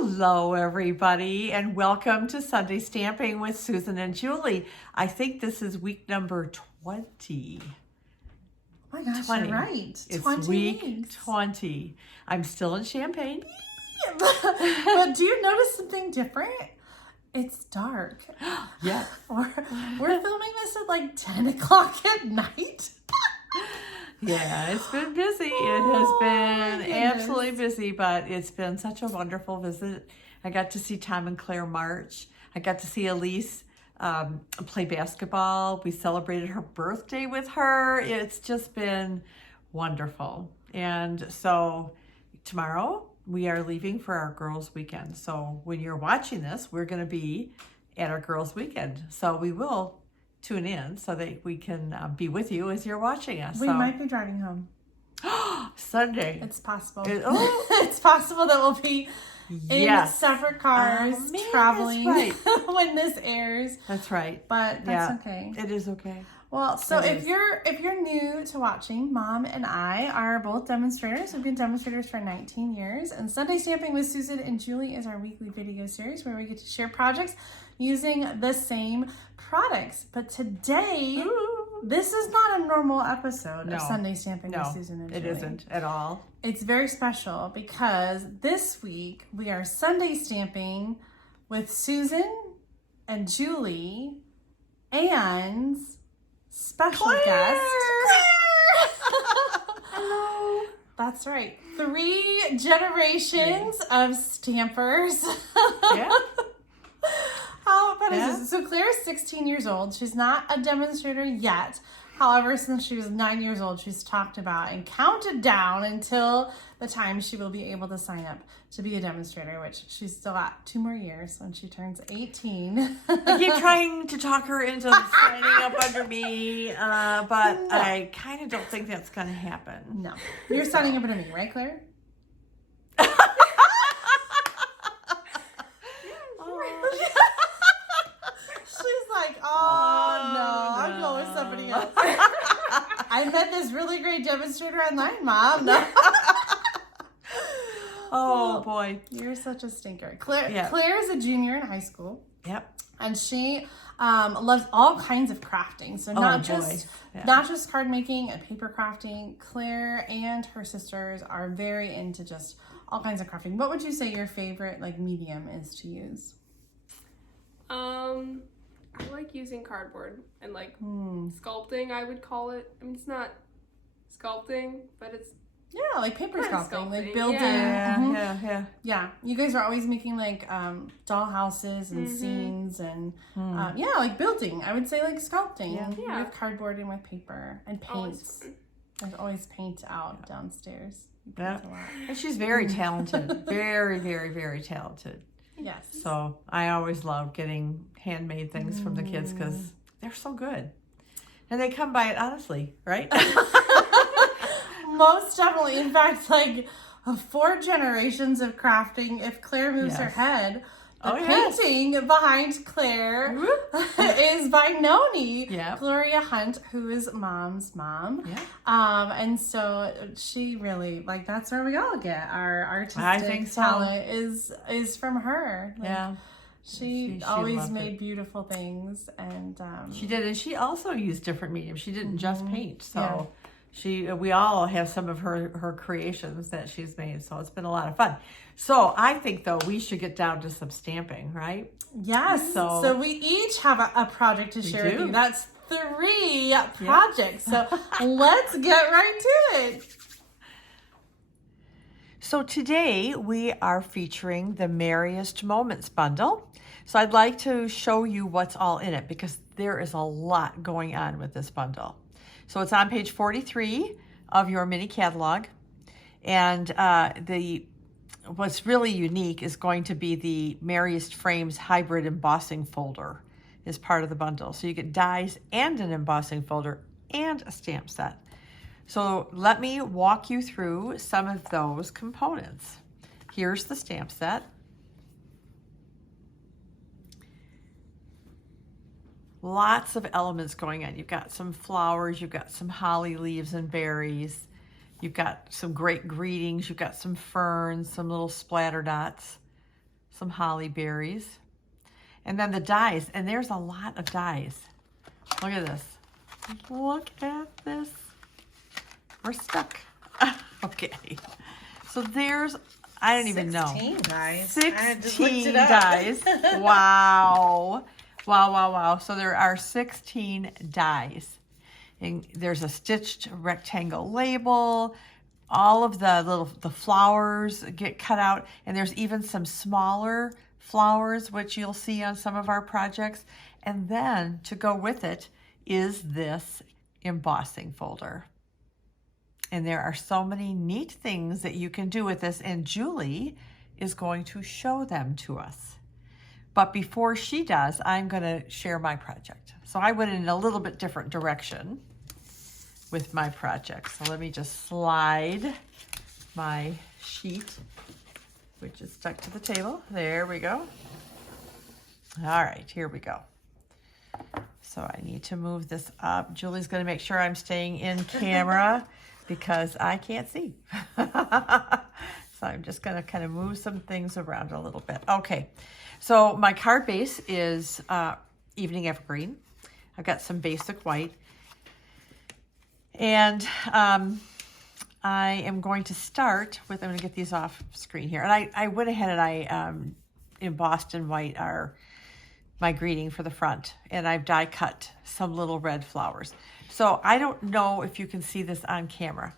Hello, everybody, and welcome to Sunday Stamping with Susan and Julie. I think this is week number 20. Oh my gosh, 20. You're right. It's 20 week weeks. 20. I'm still in Champaign. But do you notice something different? It's dark. Yeah. We're filming this at like 10 o'clock at night. Yeah, it's been busy. It has been goodness. absolutely busy, but it's been such a wonderful visit. I got to see Tom and Claire march. I got to see Elise play basketball. We celebrated her birthday with her. It's just been wonderful. And so tomorrow we are leaving for our girls' weekend. So when you're watching this, we're going to be at our girls' weekend. So we will tune in so that we can be with you as you're watching us. We might be driving home. Sunday. It's possible. It's possible that we'll be in separate cars traveling that's right. when this airs. That's right. But that's okay. It is okay. Well, so if you're new to watching, Mom and I are both demonstrators. We've been demonstrators for 19 years. And Sunday Stamping with Susan and Julie is our weekly video series where we get to share projects using the same products. But today, this is not a normal episode of Sunday Stamping with Susan and Julie. It isn't at all. It's very special because this week we are Sunday Stamping with Susan and Julie and special guest. Hello. That's right. 3 generations of stampers. Yeah. How fun is this? So Claire is 16 years old. She's not a demonstrator yet. However, since she was 9 years old, she's talked about and counted down until the time she will be able to sign up to be a demonstrator, which she's still got 2 more years when she turns 18. I keep trying to talk her into signing up under me, but no. I kind of don't think that's going to happen. No. You're signing up under me, right, Claire? She's like, oh, no, I'm going with somebody else. I met this really great demonstrator online, Mom. No. Oh, boy. You're such a stinker. Claire is a junior in high school. Yep. And she loves all kinds of crafting. So not just card making and paper crafting. Claire and her sisters are very into just all kinds of crafting. What would you say your favorite medium is to use? I like using cardboard and sculpting, I would call it. I mean, it's not sculpting, but it's paper sculpting, like building. Yeah. You guys are always making doll houses and scenes and building. I would say sculpting with cardboard and with paper and paints. There's always paint out downstairs. Yeah, and she's very talented. Very, very, very talented. Yes. So I always love getting handmade things from the kids because they're so good. And they come by it honestly, right? Most definitely. In fact, 4 generations of crafting, if Claire moves her head, the painting behind Claire is by Noni, Gloria Hunt, who is Mom's mom. Yeah. And so she really, that's where we all get our artistic talent is from her. She always made beautiful things, and she did, and she also used different mediums. She didn't just paint, so we all have some of her creations that she's made. So it's been a lot of fun. So I think though we should get down to some stamping, right? Yes. So we each have a project to share with you. That's 3 projects. So let's get right to it. So today we are featuring the Merriest Moments Bundle. So I'd like to show you what's all in it because there is a lot going on with this bundle. So it's on page 43 of your mini catalog. And what's really unique is going to be the Merriest Frames Hybrid Embossing Folder as part of the bundle. So you get dies and an embossing folder and a stamp set. So let me walk you through some of those components. Here's the stamp set. Lots of elements going on. You've got some flowers, you've got some holly leaves and berries, you've got some great greetings, you've got some ferns, some little splatter dots. some holly berries. And then the dies, and there's a lot of dies. Look at this. Look at this. We're stuck. Okay. So there's, I don't even know. 16 dies. 16 dies. Wow. Wow, wow, wow. So there are 16 dies. And there's a stitched rectangle label. All of the flowers get cut out. And there's even some smaller flowers, which you'll see on some of our projects. And then to go with it is this embossing folder. And there are so many neat things that you can do with this, and Julie is going to show them to us. But before she does, I'm going to share my project. So I went in a little bit different direction with my project. So let me just slide my sheet, which is stuck to the table. There we go. All right, here we go. So I need to move this up. Julie's going to make sure I'm staying in camera because I can't see. So I'm just going to kind of move some things around a little bit. Okay, so my card base is Evening Evergreen. I've got some basic white. And I am going to start with, I'm going to get these off screen here. And I went ahead and I embossed in white my greeting for the front. And I've die cut some little red flowers. So I don't know if you can see this on camera,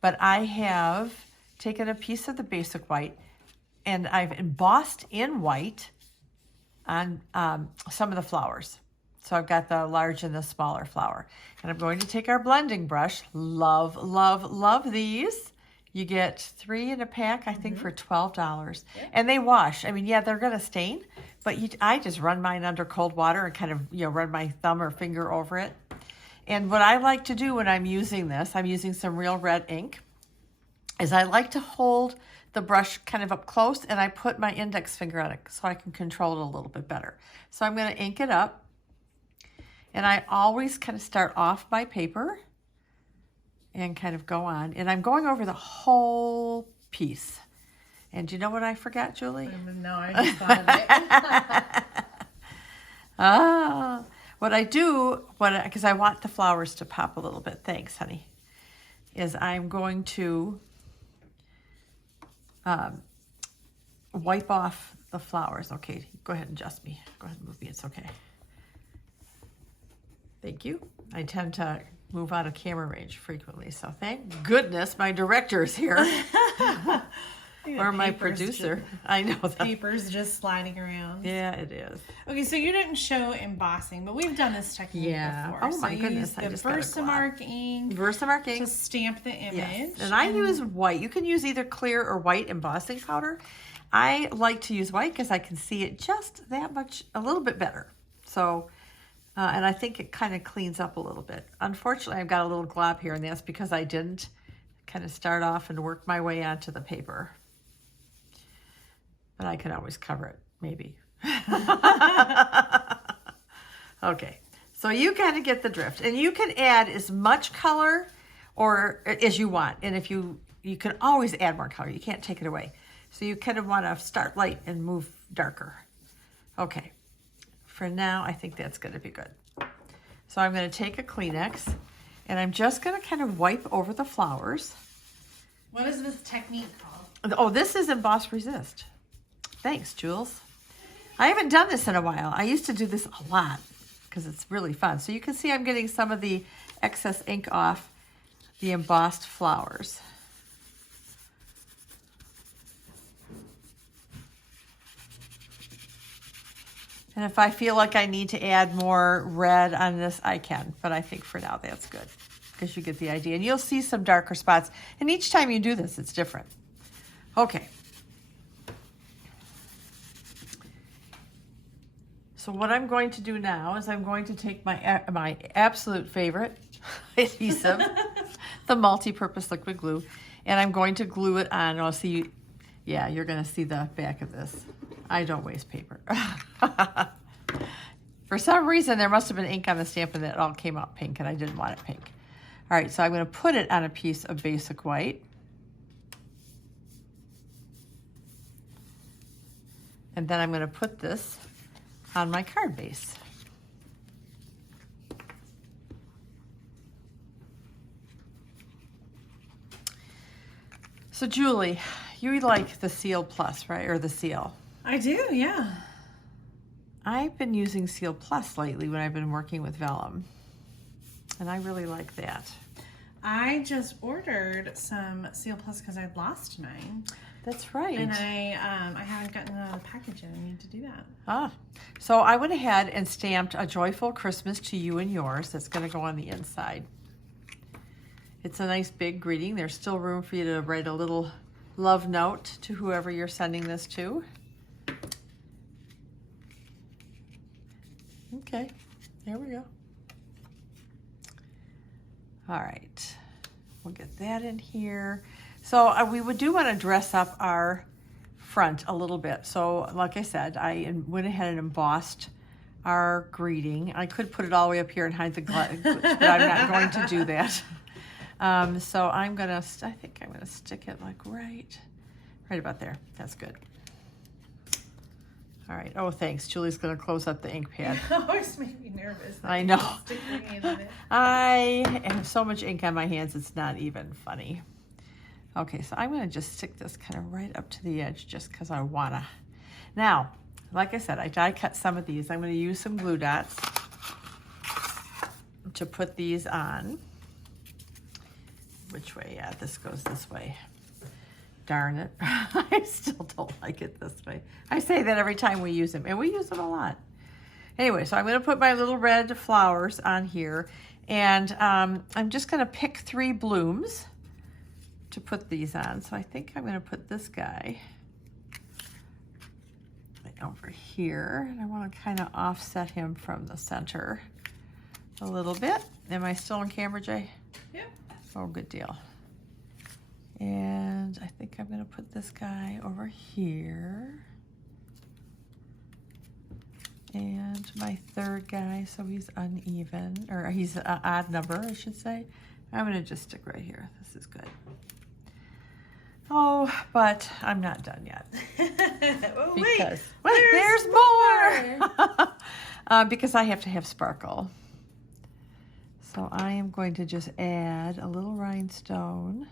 but I have taken a piece of the basic white and I've embossed in white on some of the flowers. So I've got the large and the smaller flower. And I'm going to take our blending brush. Love, love, love these. You get 3 in a pack, I think, for $12. Yeah. And they wash. I mean, yeah, they're going to stain, but I just run mine under cold water and kind of, run my thumb or finger over it. And what I like to do when I'm using this, I'm using some real red ink, is I like to hold the brush kind of up close and I put my index finger on it so I can control it a little bit better. So I'm going to ink it up. And I always kind of start off my paper and kind of go on. And I'm going over the whole piece. And do you know what I forgot, Julie? No, I just thought of it. What I do, because I want the flowers to pop a little bit, thanks, honey, is I'm going to wipe off the flowers. Okay, go ahead and adjust me. Go ahead and move me, it's okay. Thank you. I tend to move out of camera range frequently, so thank goodness my director's here. Or my producer. I know that. Paper's just sliding around. Yeah, it is. Okay, so you didn't show embossing, but we've done this technique before. Oh my goodness. I use the Versamark ink. Versamark ink. To stamp the image. Yes. And I use white. You can use either clear or white embossing powder. I like to use white because I can see it just that much, a little bit better. So, and I think it kind of cleans up a little bit. Unfortunately, I've got a little glob here, and that's because I didn't kind of start off and work my way onto the paper. But I can always cover it, maybe. Okay, so you kind of get the drift. And you can add as much color or as you want. And if you can always add more color. You can't take it away. So you kind of want to start light and move darker. Okay, for now, I think that's going to be good. So I'm going to take a Kleenex, and I'm just going to kind of wipe over the flowers. What is this technique called? Oh, this is Emboss Resist. Thanks, Jules. I haven't done this in a while. I used to do this a lot because it's really fun. So you can see I'm getting some of the excess ink off the embossed flowers. And if I feel like I need to add more red on this, I can. But I think for now that's good because you get the idea. And you'll see some darker spots. And each time you do this, it's different. Okay. So what I'm going to do now is I'm going to take my absolute favorite adhesive, the multi-purpose liquid glue, and I'm going to glue it on. I'll see, yeah, you're going to see the back of this. I don't waste paper. For some reason, there must have been ink on the stamp and it all came out pink, and I didn't want it pink. All right, so I'm going to put it on a piece of basic white. And then I'm going to put this on my card base. So Julie, you like the Seal Plus, right? Or the Seal? I do, yeah. I've been using Seal Plus lately when I've been working with Vellum. And I really like that. I just ordered some Seal Plus because I'd lost mine. That's right. And I haven't gotten it out of the package yet. I need to do that. So I went ahead and stamped A Joyful Christmas to You and Yours. That's going to go on the inside. It's a nice big greeting. There's still room for you to write a little love note to whoever you're sending this to. Okay, there we go. All right, we'll get that in here. So we do want to dress up our front a little bit. So like I said, I went ahead and embossed our greeting. I could put it all the way up here and hide the but I'm not going to do that. So I think I'm gonna stick it like right about there. That's good. All right. Oh, thanks. Julie's gonna close up the ink pad. It always makes me nervous. I know. Stick your hand in it. I have so much ink on my hands, it's not even funny. Okay, so I'm gonna just stick this kind of right up to the edge just because I wanna. Now, like I said, I die cut some of these. I'm gonna use some glue dots to put these on. Which way? Yeah, this goes this way. Darn it. I still don't like it this way. I say that every time we use them, and we use them a lot. Anyway, so I'm going to put my little red flowers on here, and I'm just going to pick 3 blooms to put these on. So I think I'm going to put this guy over here, and I want to kind of offset him from the center a little bit. Am I still on camera, Jay? Yep. Oh, good deal. And I think I'm going to put this guy over here. And my third guy, so he's uneven, or he's an odd number, I should say. I'm going to just stick right here. This is good. Oh, but I'm not done yet. Oh, because, wait, there's more! Because I have to have sparkle. So I am going to just add a little rhinestone.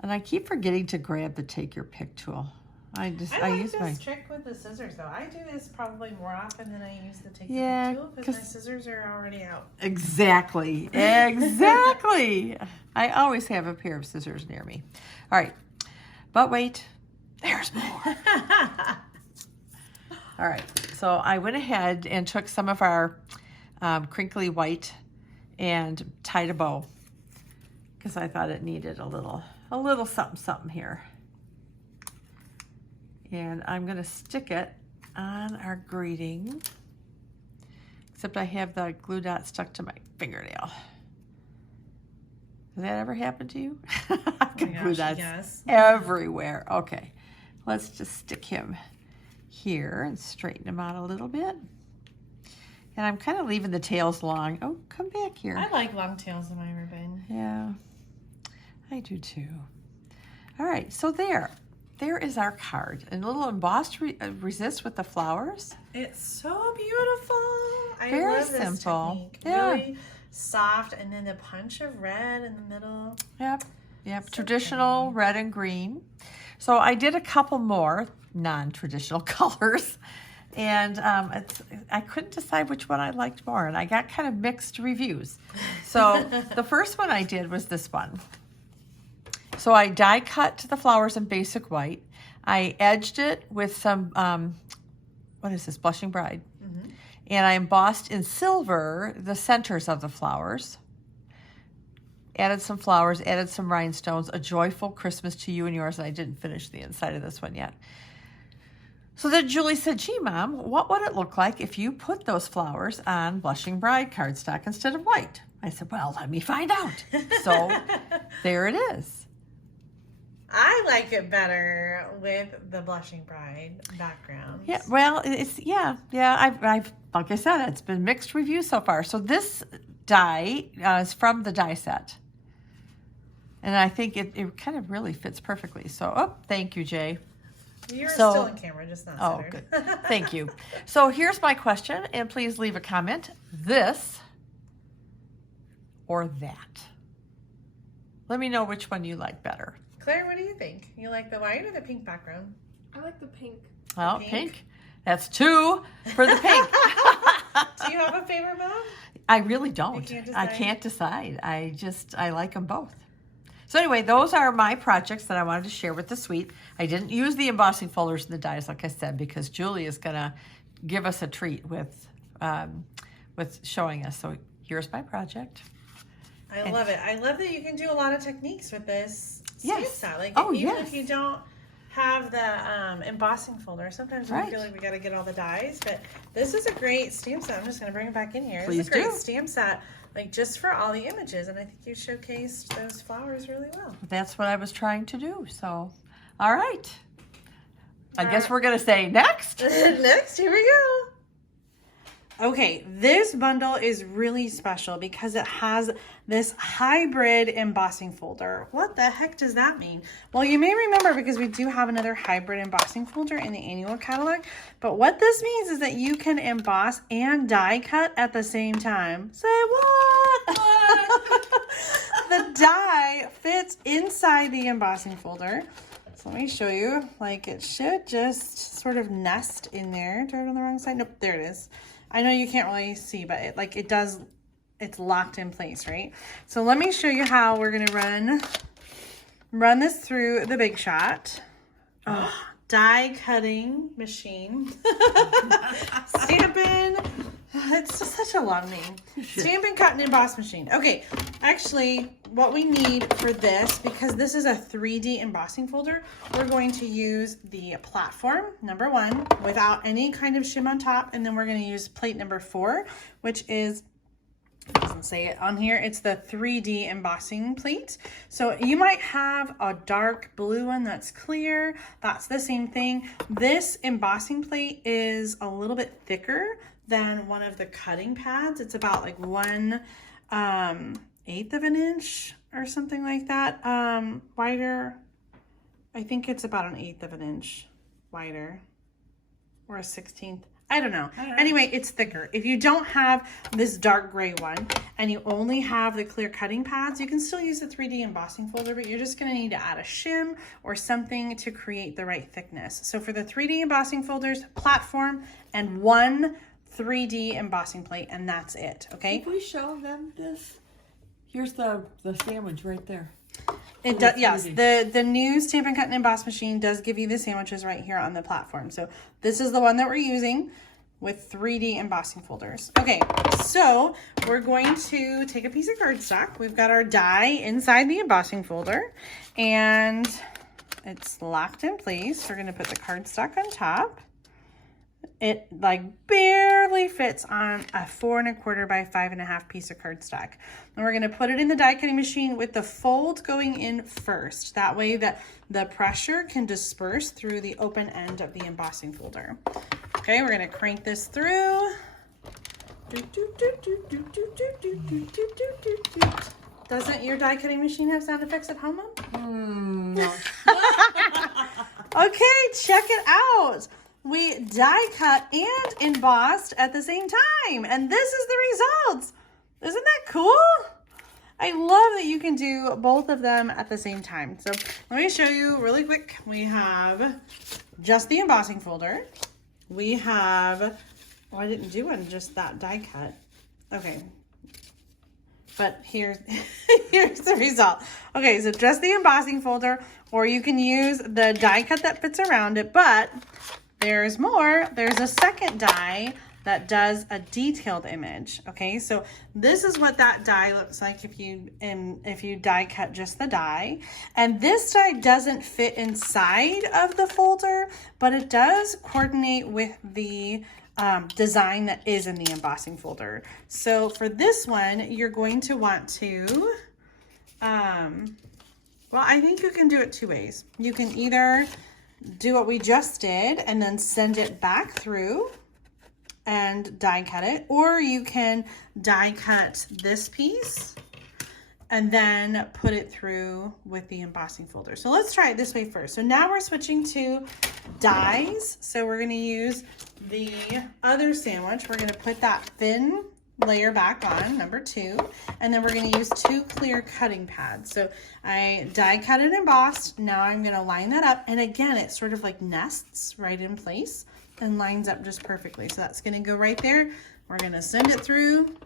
And I keep forgetting to grab the take your pick tool. I like use this trick with the scissors though. I do this probably more often than I use the take your pick tool because my scissors are already out. Exactly. Exactly. I always have a pair of scissors near me. All right. But wait, there's more. All right. So I went ahead and took some of our crinkly white and tied a bow because I thought it needed a little something here. And I'm going to stick it on our greeting, except I have the glue dot stuck to my fingernail. Has that ever happened to you? I've got glue dots everywhere. Okay, let's just stick him here and straighten him out a little bit. And I'm kind of leaving the tails long. Oh, come back here. I like long tails in my ribbon. Yeah, I do too. All right, so there is our card. And a little embossed resist with the flowers. It's so beautiful. Very I love this simple. Technique. Yeah. Really soft, and then the punch of red in the middle. Yep. So Traditional pretty. red and green. So I did a couple more non-traditional colors. And I couldn't decide which one I liked more, and I got kind of mixed reviews. So the first one I did was this one. So I die cut the flowers in basic white. I edged it with some, what is this, Blushing Bride. Mm-hmm. And I embossed in silver the centers of the flowers. Added some flowers, added some rhinestones, A Joyful Christmas to You and Yours, and I didn't finish the inside of this one yet. So then Julie said, gee, Mom, what would it look like if you put those flowers on Blushing Bride cardstock instead of white? I said, well, let me find out. So there it is. I like it better with the Blushing Bride background. Yeah, well, I've like I said, it's been mixed reviews so far. So this die is from the die set. And I think it kind of really fits perfectly. So, thank you, Jay. You're still on camera, just not centered. Oh, good. Thank you. So here's my question, and please leave a comment. This or that? Let me know which one you like better. Claire, what do you think? You like the white or the pink background? I like the pink. Oh, pink. That's 2 for the pink. Do you have a favorite, Mom? I really don't. I can't decide. I like them both. So anyway, those are my projects that I wanted to share with the suite. I didn't use the embossing folders and the dies, like I said, because Julie is going to give us a treat with showing us. So here's my project. I love it. I love that you can do a lot of techniques with this stamp set. Like even if you don't have the embossing folder, sometimes we feel like we got to get all the dies, but this is a great stamp set. I'm just going to bring it back in here. This is a great stamp set, like just for all the images, and I think you showcased those flowers really well. That's what I was trying to do. So, all right. I guess we're going to say next. Next, here we go. Okay, this bundle is really special because it has this hybrid embossing folder. What the heck does that mean? Well, you may remember because we do have another hybrid embossing folder in the annual catalog. But what this means is that you can emboss and die cut at the same time. Say what? The die fits inside the embossing folder. So let me show you. Like it should just sort of nest in there. Do I have it on the wrong side? Nope, there it is. I know you can't really see, but it does, it's locked in place, right? So let me show you how we're gonna run this through the Big Shot. Oh, die cutting machine. Stampin', it's just such a long name. Stampin' Cut and Emboss machine. Okay, actually what we need for this, because this is a 3D embossing folder, we're going to use the platform, number 1, without any kind of shim on top, and then we're going to use plate number 4, which is, it doesn't say it on here, it's the 3D embossing plate. So you might have a dark blue one that's clear, that's the same thing. This embossing plate is a little bit thicker than one of the cutting pads. It's about like 1/8 of an inch or something like that, wider. I think it's about 1/8 of an inch wider, or 1/16. I don't know. Anyway, it's thicker. If you don't have this dark gray one and you only have the clear cutting pads, you can still use the 3D embossing folder, but you're just going to need to add a shim or something to create the right thickness. So for the 3D embossing folders, platform, and 1 3D embossing plate, and that's it. Okay. Can we show them this? Here's the sandwich right there. It does, yes. The new Stampin' Cut and Emboss machine does give you the sandwiches right here on the platform. So this is the one that we're using with 3D embossing folders. Okay, so we're going to take a piece of cardstock. We've got our die inside the embossing folder, and it's locked in place. We're going to put the cardstock on top. It like barely fits on a 4 1/4 by 5 1/2 piece of cardstock. And we're going to put it in the die cutting machine with the fold going in first. That way that the pressure can disperse through the open end of the embossing folder. Okay, we're going to crank this through. Doesn't your die cutting machine have sound effects at home, Mom? No. Okay, check it out. We die cut and embossed at the same time, and this is the results. Isn't that cool? I love that you can do both of them at the same time. So let me show you really quick. We have just the embossing folder. We have, oh, I didn't do one, just that die cut. Okay, but here's the result. Okay, so just the embossing folder, or you can use the die cut that fits around it, but there's more. There's a second die that does a detailed image. Okay, so this is what that die looks like if you die cut just the die. And this die doesn't fit inside of the folder, but it does coordinate with the design that is in the embossing folder. So for this one, you're going to want to, well, I think you can do it 2 ways. You can either do what we just did and then send it back through and die cut it, or you can die cut this piece and then put it through with the embossing folder. So let's try it this way first. So now we're switching to dies. So we're going to use the other sandwich. We're going to put that thin layer back on, number 2, and then we're going to use 2 clear cutting pads. So I die cut and embossed. Now I'm going to line that up, and again it sort of like nests right in place and lines up just perfectly. So that's going to go right there. We're going to send it through,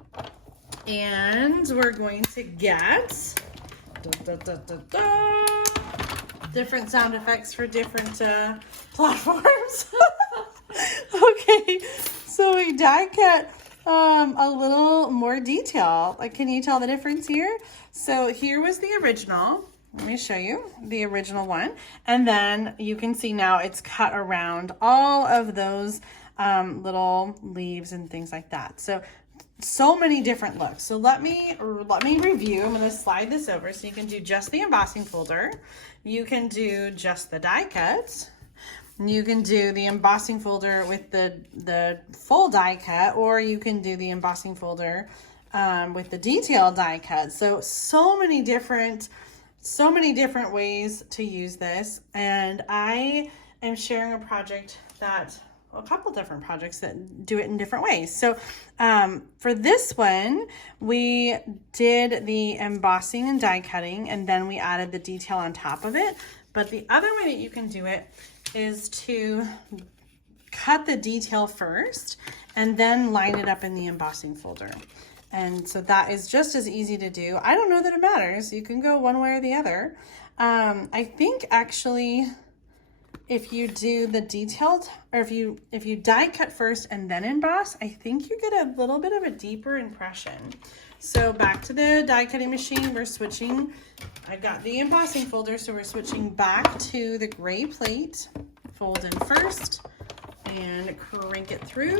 and we're going to get different sound effects for different platforms. Okay, so we die cut a little more detail. Like, can you tell the difference here? So here was the original. Let me show you the original one. And then you can see now it's cut around all of those little leaves and things like that. So many different looks. So let me review. I'm going to slide this over so you can do just the embossing folder. You can do just the die cuts. You can do the embossing folder with the full die cut, or you can do the embossing folder with the detailed die cut. So many different ways to use this, and I am sharing a couple different projects that do it in different ways. So for this one, we did the embossing and die cutting, and then we added the detail on top of it. But the other way that you can do it is to cut the detail first and then line it up in the embossing folder. And so that is just as easy to do. I don't know that it matters. You can go one way or the other. I think actually if you do the detailed, or if you die cut first and then emboss, I think you get a little bit of a deeper impression. So back to the die cutting machine, we're switching. I've got the embossing folder, so we're switching back to the gray plate. Fold in first and crank it through.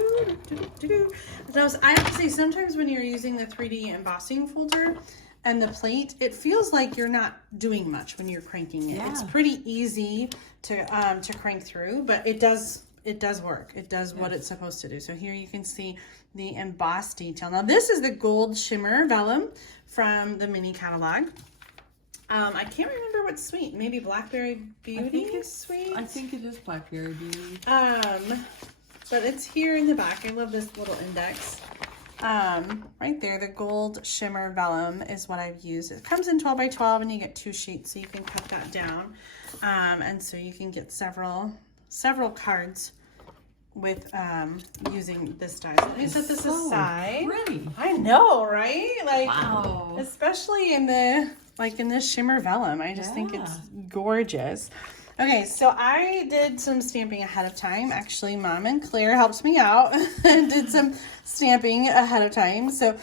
I have to say, sometimes when you're using the 3D embossing folder and the plate, it feels like you're not doing much when you're cranking it. Yeah. It's pretty easy to crank through, but it does work. It does what it's supposed to do. So here you can see the embossed detail. Now this is the gold shimmer vellum from the mini catalog. I can't remember what sweet. Maybe Blackberry Beauty is sweet. I think it is Blackberry Beauty. But it's here in the back. I love this little index. Right there, the gold shimmer vellum is what I've used. It comes in 12 by 12, and you get 2 sheets, so you can cut that down. And so you can get several cards with using this die. Let me set this aside. Pretty. I know, right? Like, wow. Especially in this shimmer vellum. I just think it's gorgeous. Okay, so I did some stamping ahead of time. Actually, Mom and Claire helped me out and did some stamping ahead of time. So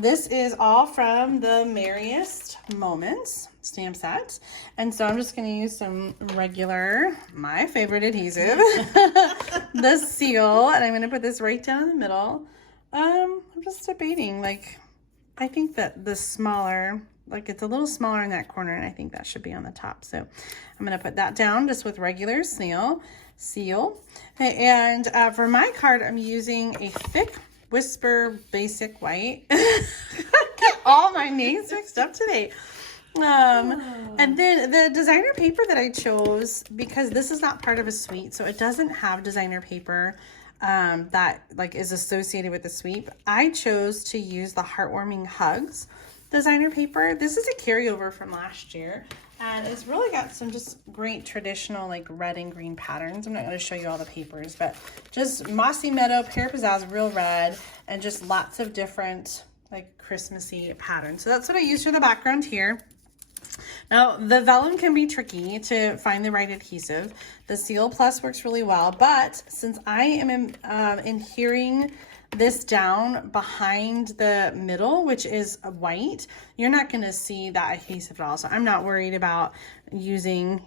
this is all from the Merriest Moments stamp set. And so I'm just going to use some regular, my favorite adhesive, the seal. And I'm going to put this right down in the middle. I'm just debating, I think that the smaller, it's a little smaller in that corner, and I think that should be on the top. So I'm going to put that down just with regular seal. Okay, and for my card, I'm using a thick Whisper Basic White. Get all my names mixed up today. And then the designer paper that I chose, because this is not part of a suite, so it doesn't have designer paper that is associated with the suite. I chose to use the Heartwarming Hugs designer paper. This is a carryover from last year, and it's really got some just great traditional red and green patterns. I'm not going to show you all the papers, but just Mossy Meadow, Pear Pizzazz, Real Red, and just lots of different Christmassy patterns. So that's what I used for the background here. Now, the vellum can be tricky to find the right adhesive. The Seal Plus works really well, but since I am adhering this down behind the middle, which is white, you're not going to see that adhesive at all. So I'm not worried about using,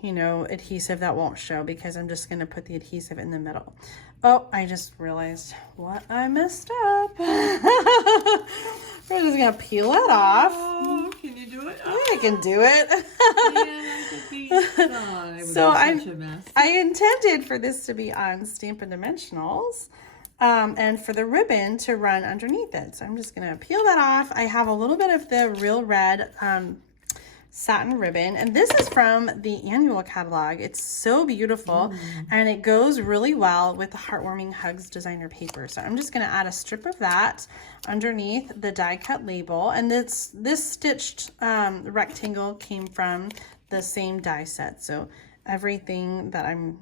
adhesive that won't show, because I'm just going to put the adhesive in the middle. Oh, I just realized what I messed up. We're just going to peel it off. Oh, can you do it? Yeah, I can do it. So I intended for this to be on Stampin' Dimensionals. and for the ribbon to run underneath it. So I'm just gonna peel that off. I have a little bit of the Real Red satin ribbon, and this is from the annual catalog. It's so beautiful, and it goes really well with the Heartwarming Hugs designer paper. So I'm just going to add a strip of that underneath the die cut label, and this stitched rectangle came from the same die set. So everything that I'm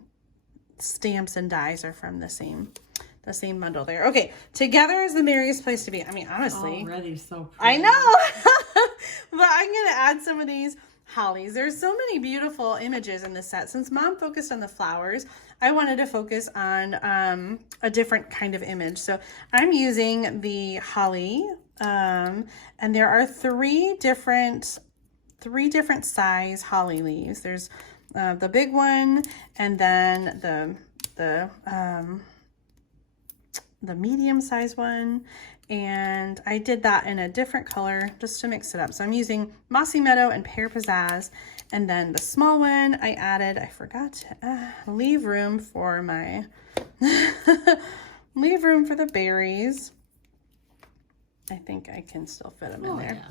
stamps and dies are from the same bundle there. Okay, together is the merriest place to be. I mean, honestly, already so pretty. I know. But I'm gonna add some of these hollies. There's so many beautiful images in this set. Since Mom focused on the flowers, I wanted to focus on a different kind of image. So I'm using the holly, and there are three different size holly leaves. There's the big one, and then the medium size one, and I did that in a different color just to mix it up. So I'm using Mossy Meadow and Pear Pizzazz, and then the small one I added, I forgot to leave room for my leave room for the berries. I think I can still fit them in there.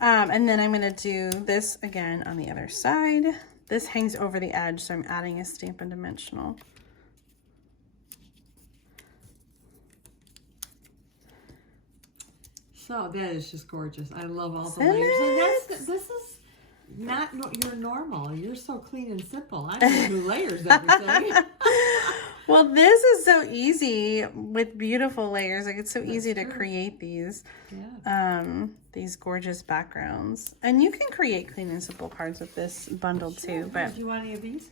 Yeah. And then I'm going to do this again on the other side. This hangs over the edge, so I'm adding a Stampin' Dimensional. So that is just gorgeous. I love all the layers. And this is not your normal. You're so clean and simple. I don't do layers everything. Well, this is so easy with beautiful layers. Like, it's so easy to create these gorgeous backgrounds. And you can create clean and simple cards with this bundle too. But do you want any of these?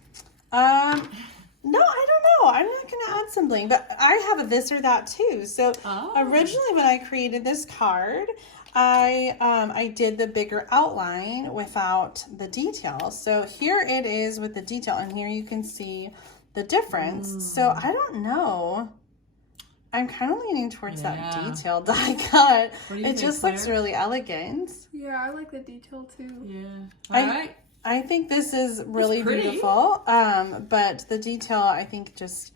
No, I don't know. I'm not going to add some bling, but I have a this or that too. So originally when I created this card, I did the bigger outline without the detail. So here it is with the detail, and here you can see the difference. So I don't know. I'm kind of leaning towards that detail die cut. It just looks really elegant. Yeah, I like the detail too. Yeah. All right. I think this is really beautiful, but the detail, I think, just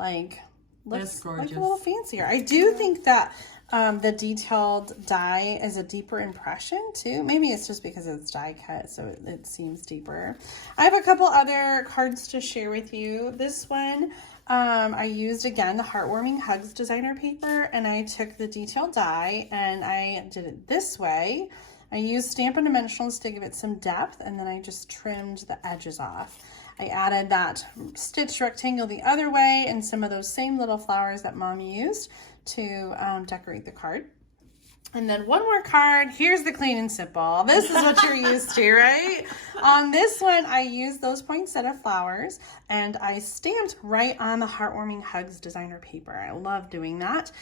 like looks like a little fancier. I do think that the detailed die is a deeper impression too. Maybe it's just because it's die cut, so it seems deeper. I have a couple other cards to share with you. This one, I used, again, the Heartwarming Hugs designer paper, and I took the detailed die and I did it this way. I used Stampin' Dimensionals to give it some depth, and then I just trimmed the edges off. I added that stitched rectangle the other way and some of those same little flowers that Mom used to decorate the card. And then one more card. Here's the clean and simple. This is what you're used to, right? On this one, I used those poinsettia flowers, and I stamped right on the Heartwarming Hugs designer paper. I love doing that.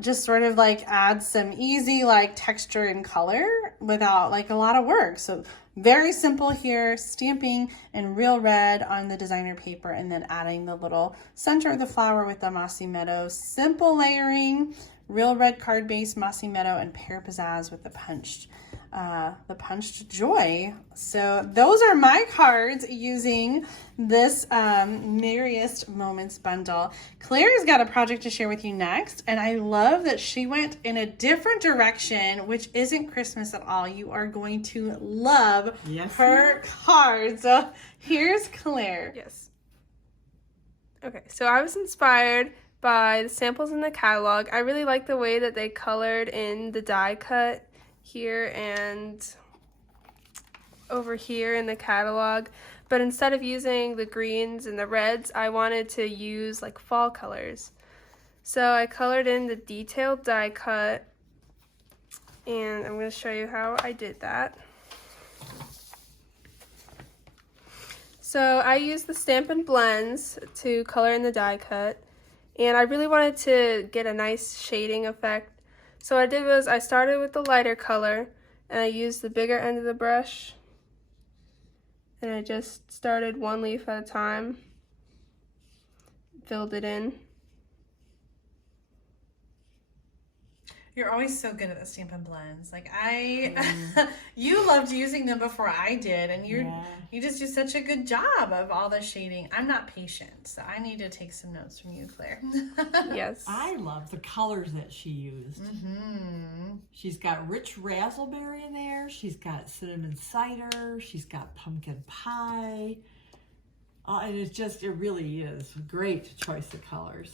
Just sort of like add some easy like texture and color without like a lot of work. So very simple here, stamping in Real Red on the designer paper, and then adding the little center of the flower with the Mossy Meadow. Simple layering. Real Red card base, Mossy Meadow, and Pear Pizzazz with the punched joy. So those are my cards using this Merriest Moments bundle. Claire's got a project to share with you next, and I love that she went in a different direction, which isn't Christmas at all. You are going to love her cards. So here's Claire. Yes. Okay, so I was inspired by the samples in the catalog. I really like the way that they colored in the die cut here and over here in the catalog, but instead of using the greens and the reds, I wanted to use like fall colors. So I colored in the detailed die cut, and I'm going to show you how I did that. So I used the Stampin' Blends to color in the die cut, and I really wanted to get a nice shading effect. So what I did was I started with the lighter color, and I used the bigger end of the brush, and I just started one leaf at a time, filled it in. You're always so good at the Stampin' Blends. Like you loved using them before I did, and you just do such a good job of all the shading. I'm not patient, so I need to take some notes from you, Claire. Yes. I love the colors that she used. She's got rich raspberry in there. She's got cinnamon cider. She's got pumpkin pie. And it really is a great choice of colors.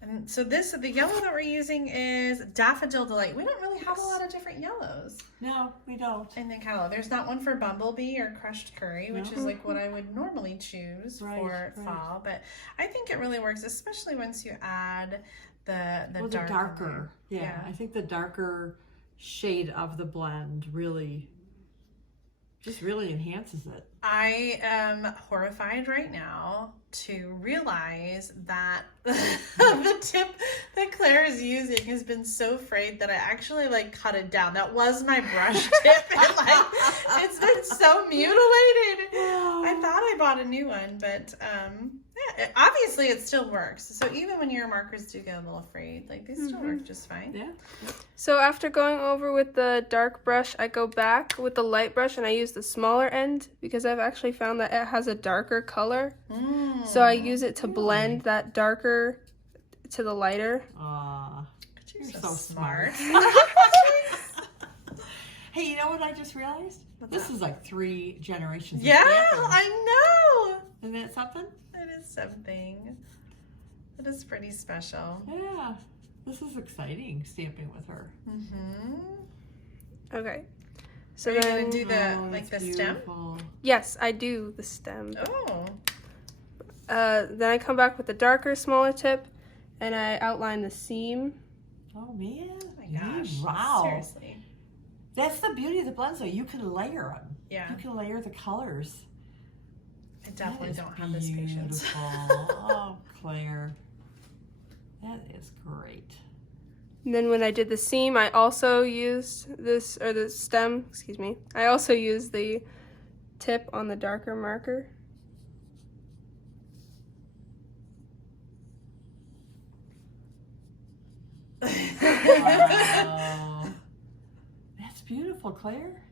And so the yellow that we're using is Daffodil Delight. We don't really have a lot of different yellows. No, we don't. In the catalog. There's not one for Bumblebee or Crushed Curry, which is like what I would normally choose for fall. But I think it really works, especially once you add the darker. Yeah, I think the darker shade of the blend really enhances it. I am horrified right now to realize that the tip that Claire is using has been so frayed that I actually cut it down. That was my brush tip, and it's been so mutilated. I thought I bought a new one, but obviously it still works. So even when your markers do get a little frayed, they still work just fine. Yeah. So after going over with the dark brush, I go back with the light brush and I use the smaller end because I've actually found that it has a darker color. So I use it to blend that darker to the lighter. You're so smart. Hey, you know what I just realized? This is like 3 generations. Yeah, I know. Isn't that something? It is something. It is pretty special. Yeah. This is exciting, stamping with her. Okay. So you're then gonna do the stem? Yes, I do the stem. Oh. Then I come back with the darker, smaller tip, and I outline the seam. Oh man! Oh my gosh! Wow! Seriously. That's the beauty of the blends, though. You can layer them. Yeah. You can layer the colors. I definitely don't have this patience. Oh, Claire. That is great. And then when I did the seam, I also used the stem, excuse me. I also used the tip on the darker marker. Wow. That's beautiful, Claire.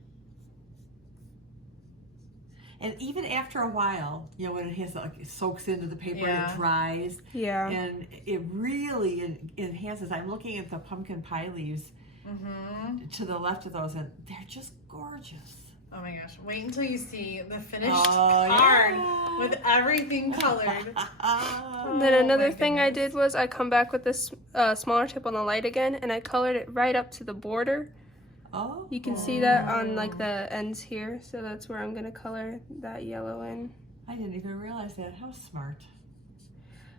And even after a while, when it soaks into the paper and it dries, and it really enhances. I'm looking at the pumpkin pie leaves to the left of those, and they're just gorgeous. Oh my gosh! Wait until you see the finished card with everything colored. And then another thing I did was I come back with this smaller tip on the light again, and I colored it right up to the border. Oh. You can see that on the ends here, so that's where I'm gonna color that yellow in. I didn't even realize that. How smart.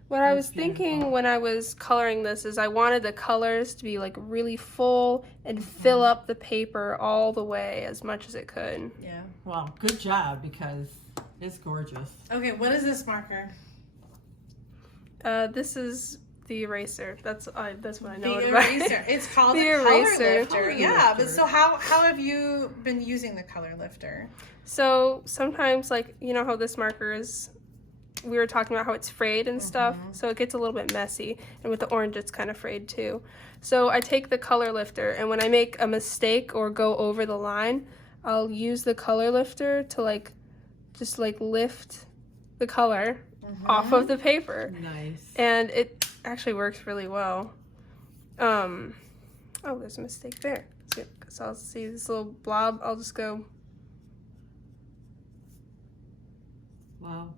What I was thinking when I was coloring this is I wanted the colors to be really full and fill up the paper all the way as much as it could. Yeah. Well, good job, because it's gorgeous. Okay, what is this marker? This is the eraser. That's what I know. The eraser. It's called the eraser. Color lifter. Yeah, but so how have you been using the color lifter? So sometimes, how this marker is, we were talking about how it's frayed and stuff, so it gets a little bit messy, and with the orange it's kind of frayed too. So I take the color lifter, and when I make a mistake or go over the line, I'll use the color lifter to just lift the color off of the paper. Nice. And it actually works really well. Oh, there's a mistake there. So I'll see this little blob. I'll just go. Wow.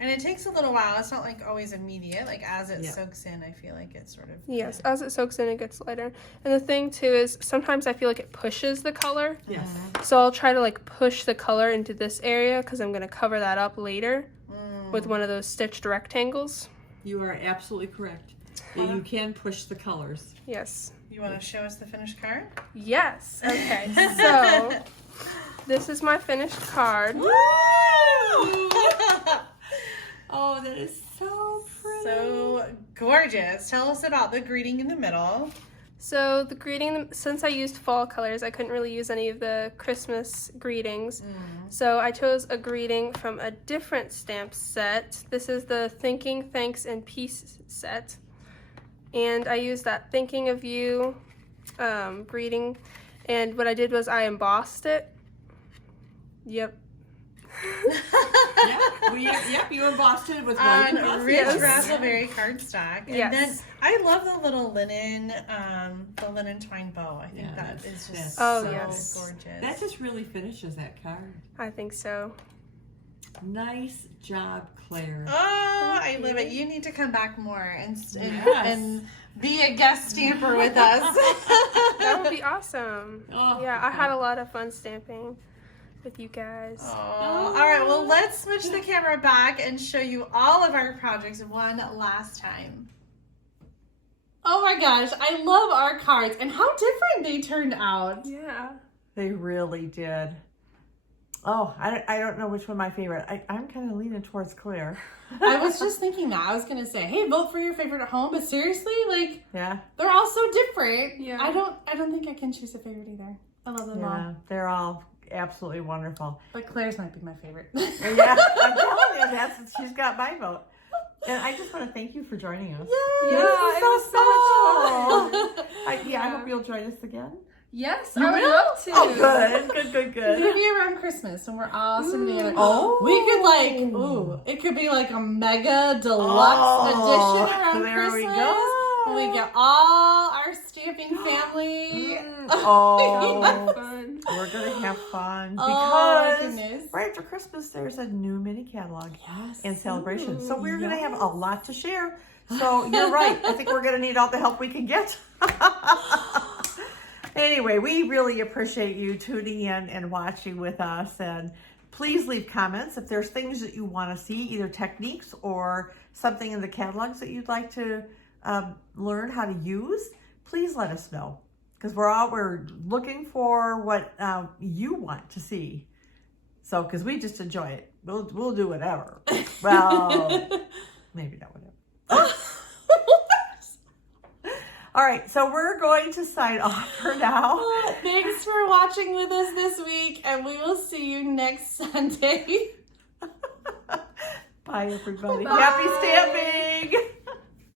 And it takes a little while. It's not always immediate. As it soaks in, I feel like it's sort of... Yes, as it soaks in, it gets lighter. And the thing, too, is sometimes I feel like it pushes the color. Yes. So I'll try to, push the color into this area because I'm going to cover that up later with one of those stitched rectangles. You are absolutely correct. You can push the colors. Yes. You want to show us the finished card? Yes. Okay. So this is my finished card. Woo! Oh, that is so pretty. So gorgeous. Tell us about the greeting in the middle. So the greeting, since I used fall colors, I couldn't really use any of the Christmas greetings. So I chose a greeting from a different stamp set. This is the Thinking, Thanks, and Peace set. And I used that Thinking of You greeting, and what I did was I embossed it. Yep. You embossed it with rich raspberry cardstock. And then I love the little linen, twine bow. I think that is just so gorgeous. That just really finishes that card. I think so. Nice job, Claire. Oh, I love it. You need to come back more and be a guest stamper with us. That would be awesome. Oh, yeah, I had a lot of fun stamping with you guys. Oh. All right, well, let's switch the camera back and show you all of our projects one last time. Oh my gosh, I love our cards and how different they turned out. Yeah. They really did. Oh, I don't know which one my favorite. I'm kind of leaning towards Claire. I was just thinking that. I was going to say, hey, vote for your favorite at home. But seriously, like, yeah, they're all so different. Yeah. I don't think I can choose a favorite either. I love them all. Yeah, they're all absolutely wonderful. But Claire's might be my favorite. Yeah, I'm telling you, she's got my vote. And I just want to thank you for joining us. Yeah, it was so much fun. I hope you'll join us again. Yes, I would love to. Oh, good. Maybe around Christmas when we're all sitting together. Oh, we could it could be like a mega deluxe edition around there Christmas. we go. We get all our stamping family. Fun. We're gonna have fun Because right after Christmas there's a new mini catalog and celebration. Ooh, so we're gonna have a lot to share. So you're right. I think we're gonna need all the help we can get. Anyway, we really appreciate you tuning in and watching with us. And please leave comments if there's things that you want to see, either techniques or something in the catalogs that you'd like to learn how to use. Please let us know, because we're looking for what you want to see. So, because we just enjoy it, we'll do whatever. Well, maybe not whatever. All right, so we're going to sign off for now. Thanks for watching with us this week, and we will see you next Sunday. Bye, everybody. Bye. Happy stamping!